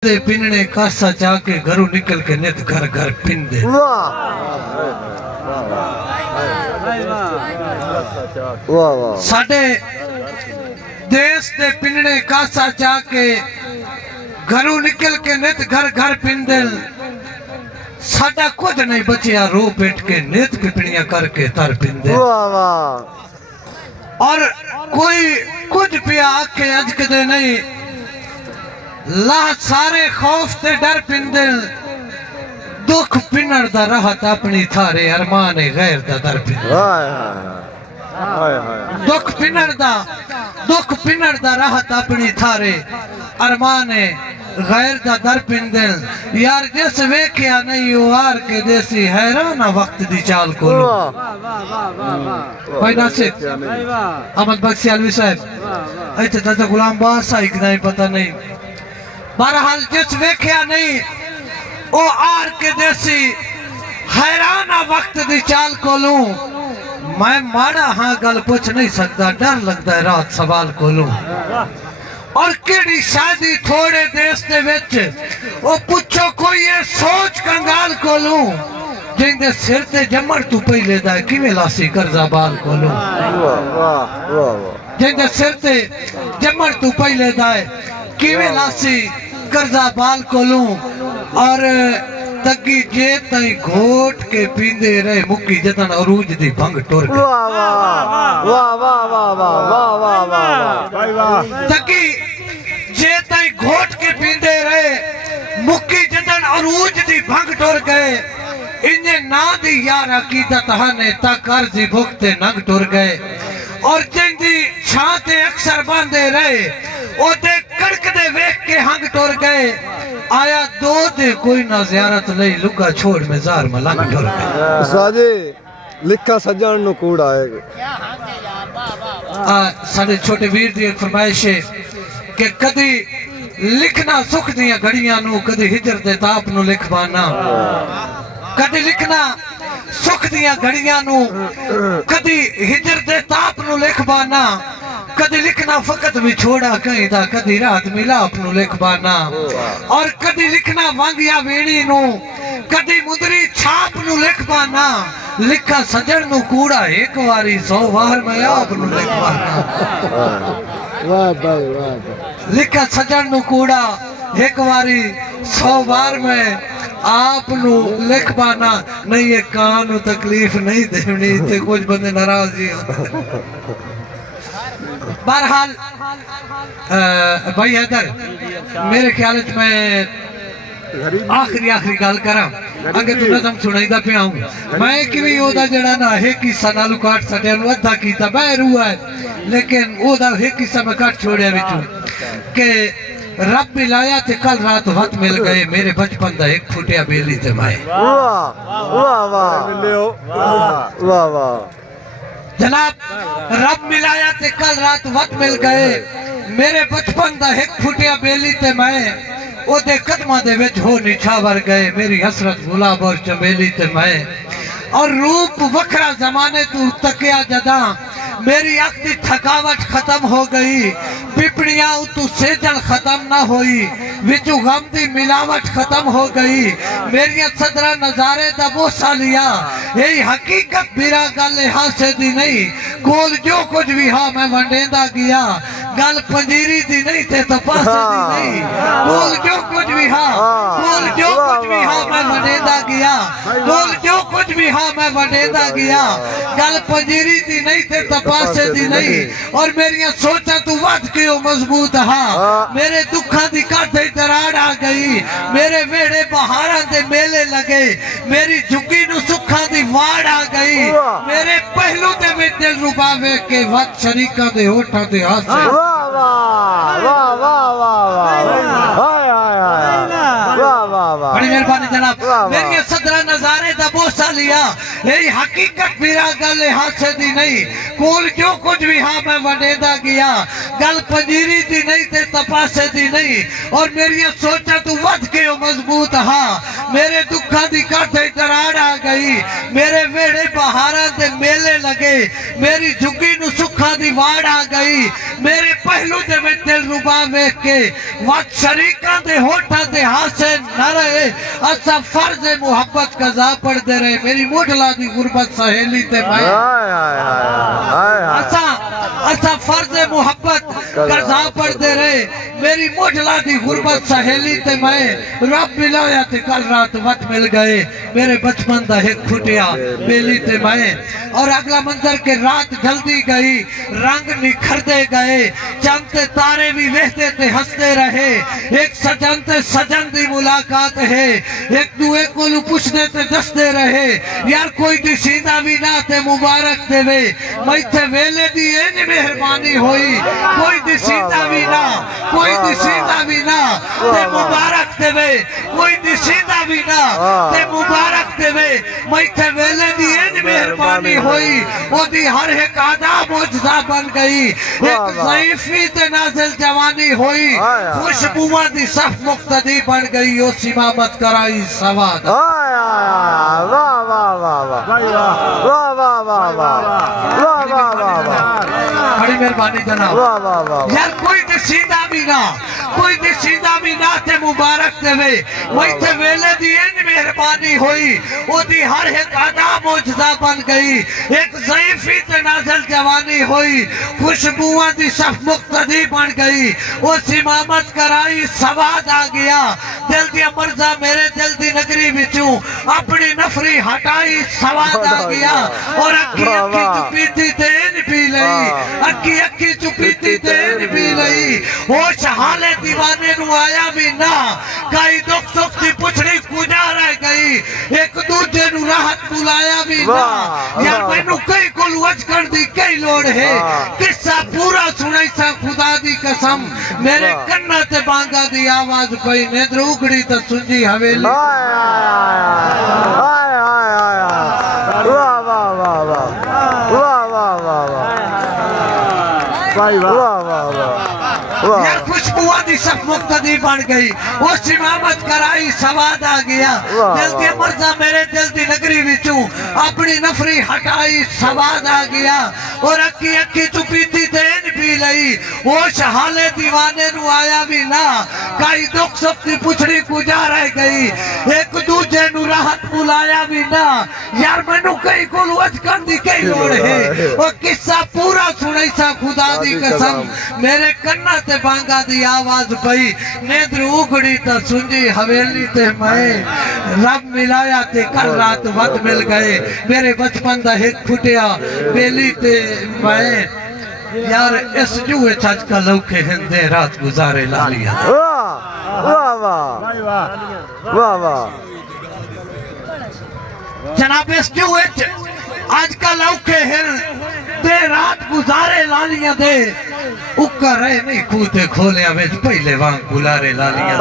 दे पिनने कासा चाके घरों निकल के नित घर घर पिन दे। साडे देश दे पिनने कासा चाके घरों निकल के नित घर घर पिन दे। साडा कुछ नहीं बचिया रो पेट के नित पिपणियां करके तर पिन दे। और कोई कुछ पिया आखे अज कदे नहीं ला सारे खौफ ते डर पिंदिल दुख पिनर दा रहत अपनी थारे अरमान गैर दा दर पिंदिल। दुख पिनर दा रहत अपनी थारे अरमान गैर दा दर पिंदिल। यार जिस वेख्या नहीं हो हार के देसी हैरान वक्त दी चाल को भाई नासिर अहमद बख्शी अलवी साहब ऐसे दादा गुलाम बादशाह एक नहीं पता नहीं। बहरहाल जिस वेख्या नहीं ओ आर के देसी हैराना वक्त दी चाल को लूं मैं माड़ा हाँ गल पूछ नहीं सकता डर लगता है रात सवाल को लूं। और केड़ी शादी थोड़े देश दे विच ओ पूछो कोई ये सोच कंगाल को लूं जिंदे सिर ते जमण तू पहले दा किवें लासी कर्जा बाल को लूं। जिंदे सिर ते जमण तू पहले दा किवें लासी कर्जा बाल को लूं। और तगी जे तई घोट के पींदे रहे मुक्की जतन अरूज दी भंग टुर के। तगी जे तई घोट के पींदे रहे मुक्की जतन अरूज दी भंग टुर गए। इन्हें ना दी यार अकीदत हने तक अर्जी भुगते नंग टुर गए। और जिंदी छाते अक्सर बांधे रहे ओदे कड़क दे वेख के हंग टुर गए। आया दो दे कोई ना जियारत लई लुका छोड़ में जार मलंग टुर गए। साजे लिखा सजन नु कूड़ आएगा। साडे छोटे वीर दी एक फरमाइश है कि कदी लिखना सुख दियां घड़ियां नु कदी हिजर दे ताप नु लिख बाना। कदी लिखना सुख दियां घड़ियां नु कदी हिजर दे ताप नु लिख बाना। कदी लिखना फकत विछोड़ा कहीं दा कदी रात मिलाप नु लिख बाना। और कदी लिखना वांगिया वेणी नु कदी मुदरी छाप नु लिख बाना। लिखा सजन नु कूड़ा एक वारी 100 बार मैं आप नु लिख बाना। लिखा सजन नु कूड़ा एक वारी 100 बार में आप नु लिख पाना। नहीं ये कान तकलीफ नहीं देनी थे कुछ बंदे नाराज ही होते। बहरहाल भाई हैदर मेरे ख्याल मैं आखिरी गल करा अगे तू नज़म सुनाईदा पिया हूं। मैं किवें ओदा जड़ा ना है किस्सा नालू काट सटिया नु अद्धा कीता बहर हुआ है लेकिन ओदा है किस्सा मैं काट छोड़िया विचों के रब मिलाया ते कल रात वत मिल गए मेरे बचपन दा एक फुटिया बेली ते मैं। जनाब रब मिलाया ते कल रात वत मिल गए मेरे बचपन दा एक फुटिया बेली ते मैं। ओदे कदमां दे विच हो निछावर गए मेरी हसरत गुलाब और चमेली ते मैं। और रूप वखरा जमाने तू तकिया जदा मेरी अख की थकावट खत्म हो गई। पिपड़ियां तू सेजल खत्म ना हुई विचू गम दी मिलावट खत्म हो गई। मेरी सदरा नजारे दा बोसा लिया यही हकीकत बिरा गल हासे दी नहीं। कोल जो कुछ भी हाँ मैं वंडेंदा गया गल पंजीरी दी नहीं थे तो पासे दी नहीं। कोल जो कुछ भी हाँ कोल जो कुछ भी हाँ मैं वंडेंदा गया कोल जो कुछ भी हाँ मैं वंडेंदा गया गल पंजीरी दी नहीं थे तो पासे दी नहीं। और मेरी सोचा तू वध के मजबूत हाँ मेरे दुखा दी काठे दरार आ गई। मेरे वेड़े बहारां दे मेले लगे मेरी झुग्गी नु सुखा दी वाड़ आ गई। मेरे पहलू दे विच दिल रुबावे के वत शरीका दे होठां ते हासे। बड़ी मेहरबानी जनाब मेरी सदरा नजारे दा बोसा लिया यही हकीकत मेरा गल हासे दी नहीं। कोल जो कुछ भी हाँ मैं वडेदा गया गल पंजीरी दी नहीं ते तपासे दी नहीं। और मेरी सोचा तू वध के मजबूत हाँ मेरे दुखा दी काठे दराड़ आ गई मेरे वेड़े बहारा दे मेले लगे मेरी झुग्गी नु सुखा दी वाड़ आ गई मेरे पहलू दे में दिल रुबा वेख के वक्त शरीका दे होठा दे हासे न रहे असा फर्ज मोहब्बत कज़ा पढ़ते रहे मेरी मोटला दी गुरबत सहेली ते मैं असा असा फर्ज मोहब्बत कज़ा पढ़ते रहे मेरी मोटला दी गुरबत सहेली ते मैं रब मिलाया ते कल रात वत मिल गए मेरे बचपन दा एक फुटिया बेली ते मैं और अगला मंजर के रात जल्दी गई रंग निखरते गए चंद ते तारे भी वहते ते हंसते रहे एक सजन ते सजन दी मुलाकात है एक दूए को पुछदे ते दसदे रहे यार कोई दिसीदा भी ना ते मुबारक देवे मैं थे वेले दी इंज मेहरबानी होई कोई दिसीदा भी ना कोई दिसीदा भी ना ते मुबारक देवे कोई दिसीदा भी ना ते मुबारक देवे मैं थे वेले दी इंज मेहरबानी होई ओदी हर एक आदा मौजज़ा बन गई एक ज़ईफ़ी ते नाज़िल जवानी होई खुशबुआ दी सफ मुक्तदी बन गई ओ इमामत कराई सवाद वाह वाह वाह वाह वाह वाह वाह वाह बड़ी मेहरबानी जनाब वाह वाह वाह यार कोई दिसीदा भी ना कोई दिसीदा भी ना ते मुबारक देवे वही थे वेले दी इंज मेहरबानी होई ओदी हर एक अदा मौजज़ा बन गई एक ज़ईफ़ी ते नाज़िल जवानी होई खुशबुआ दी सफ मुक्तदी बन गई उस इमामत कराई सवाद आ गया दिल दी मर्जा मेरे दिल दी नगरी विचों अपनी नफरी हटाई सवाद आ गया और अक्की अक्की चुपीती तेन पी लई अक्की अक्की चुपीती तेन पी लई होश हाले दीवाने नु आया भी ना कई दुख सुख दी पुछड़ी कुजा रह गई एक दूजे नु राहत बुलाया भी ना यार मैनू कई कोल वजकण दी कई लोड़ है किस्सा पूरा सुनाई सा खुदा दी कसम मेरे कन्ना ते बांगा दी आवाज पई नेत्र उगड़ी तो सुंजी हवेली वाह वाह वाह वाह वाह वाह वाह वाह वाह वाह यार खुशबुआ दी सब मुक्तदी बन गई उस इमामत कराई सवाद आ गया दिल दी मर्जा मेरे दिल दी नगरी विचों अपनी नफरी हटाई सवाद आ गया और अक्की अक्की चुपीती तेन पी लई होश हाले दीवाने नु आया भी ना कई दुख सुख दी पुछड़ी कुजा रह गई एक दूजे नु राहत बुलाया भी ना यार मैनू कई कोल वजकण दी कई लोड़ है और किस्सा पूरा सुनाई सा खुदा दी कसम मेरे कन्ना ते बांगा दी आवाज पई नेत्र उगड़ी तो सुंजी हवेली ते मैं रब मिलाया ते कल रात वत मिल गए मेरे बचपन दा एक फुटिया बेली ते मैं यार इस जुए छज का लौके हिंदे रात गुजारे लालिया वाह वाह वाह वाह जनाब इस जुए आजकल औखे हिल दे रात गुजारे लालियां दे उक्का रहे नहीं खूते खोलिया बेच पहले वांग गुलारे लालियां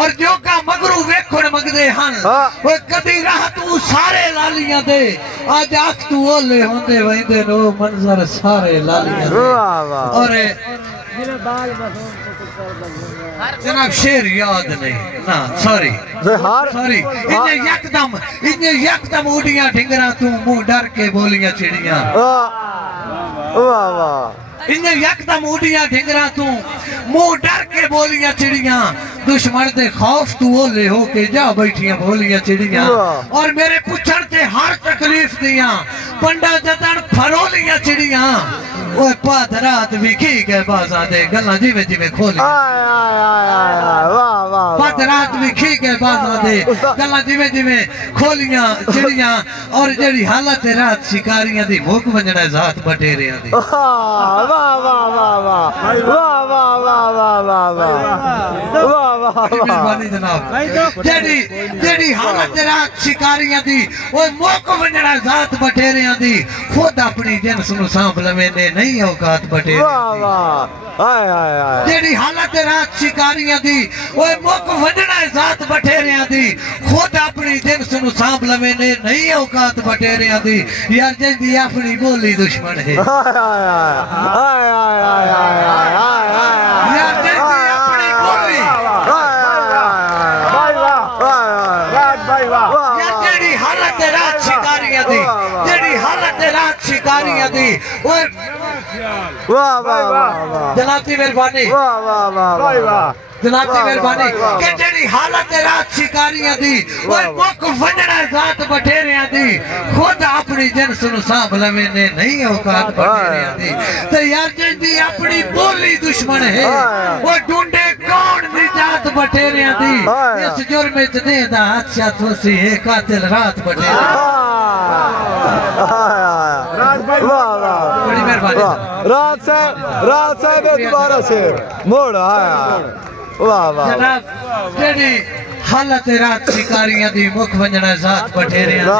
और जो का मगरू वेखण मगदे हन वो कदी राहत उ सारे लालियां दे आज आख तू ओले होंदे वहिंदे नो मंजर सारे लालियां दे और जनाब शेर याद नहीं ना सॉरी सॉरी इन्हें यकदम उड़ियां ढिंगरा तू मुंह डर के बोलियां चिड़ियां वाह वाह इन्हें यकदम उड़ियां ढिंगरा तू मुंह डर के बोलियां चिड़ियां दुश्मन दे खौफ तू ओले हो के जा बैठियां बोलियां चिड़ियां और मेरे पुछड़ ते हर तकलीफ दियां पंडा जदन फरोलियां चिड़ियां ओए पाद रात भी की गए बाजा दे गल्ला जिवे जिवे खोली पाद रात भी की गए बाजा दे गल्ला जिवे जिवे खोलियां चिड़ियां और जेड़ी हालत रात शिकारियां दी भूख वंजना जात बटेरियां दी वाह वाह वाह वाह वाह वाह वाह वाह वाह वाह मेहरबानी जनाब जेड़ी हालत रात शिकारियां दी ओए भूख वंजना जात बटेरियां दी खुद अपनी जिन्स नु सांभ लवे ने नहीं औकात बटेरियां वाह वाह हाय हाय हाय जेड़ी हालत रात शिकारियां दी ओए मुक वजना जात बटेरियां दी खुद अपनी जिन्स नु सांभ लवे ने नहीं औकात बटेरियां दी यार जिंदी अपनी बोली दुश्मन है हाय हाय हाय हाय हाय यार जिंदी अपनी बोली शिकारियां दी ओए वाह वाह वाह वाह जनाब दी मेहरबानी वाह वाह वाह वाह जनाब की मेहरबानी कि जेड़ी हालत रात शिकारियां दी ओए मुक वजड़ा जात बठेरियां दी खुद अपनी जिन्स नु सांभ लवे ने नहीं औकात बठेरियां दी ते यार जेदी अपनी बोली दुश्मन है ओ ढूंढे कौन दी जात बठेरियां दी इस जुर्म च दे दा हादसा थोसी है कातिल रात बठेरियां वाह वाह बड़ी मेहरबानी रात साहब दोबारा से मोड़ आया वाह वाह जनाब जेड़ी हालत रात शिकारियां दी मुख वंजना जात बठेरियां दी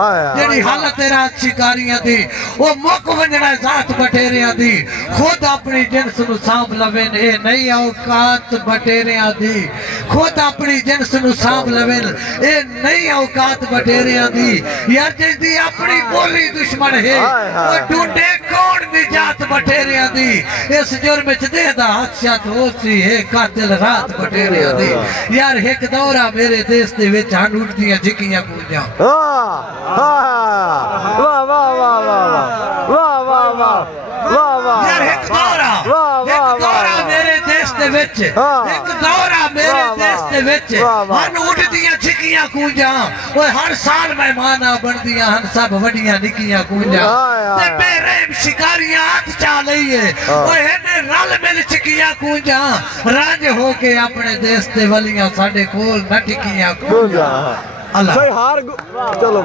आया जेड़ी हालत रात शिकारियां दी वो मुख वंजना जात बठेरियां दी खुद अपनी जिन्स नु सांभ लवे ने नहीं औकात बठेरियां दी खुद अपनी जिन्स नु सांभ लवे ए नहीं औकात बठेरियां दी यार जिसदी अपनी बोली दुश्मन है वो ढूंढे कौन दी जात बठेरियां दी इस जुर्म च दे दा हादसा होसी है कातिल रात बठेरियां दी यार एक दौरा मेरे देश दे विच हन उठदियां झिकियां पूंजां वाह वाह वाह वाह वाह वाह वाह वाह यार एक दौरा मेरे देश दे विच एक दौरा मेरे देश दे विच हन उठदियां झिकियां पूंजां ओए हर साल मेहमाना बनदियां हन सब वड्डियां निक्कियां पूंजां ते बेरहम शिकारियां हाथ चा लईए ओए इन्ने रल मिल चिकियां पूंजां राज हो के अपने देश दे वलियां साडे कोल न टिकियां पूंजां अल्लाह सही हार चलो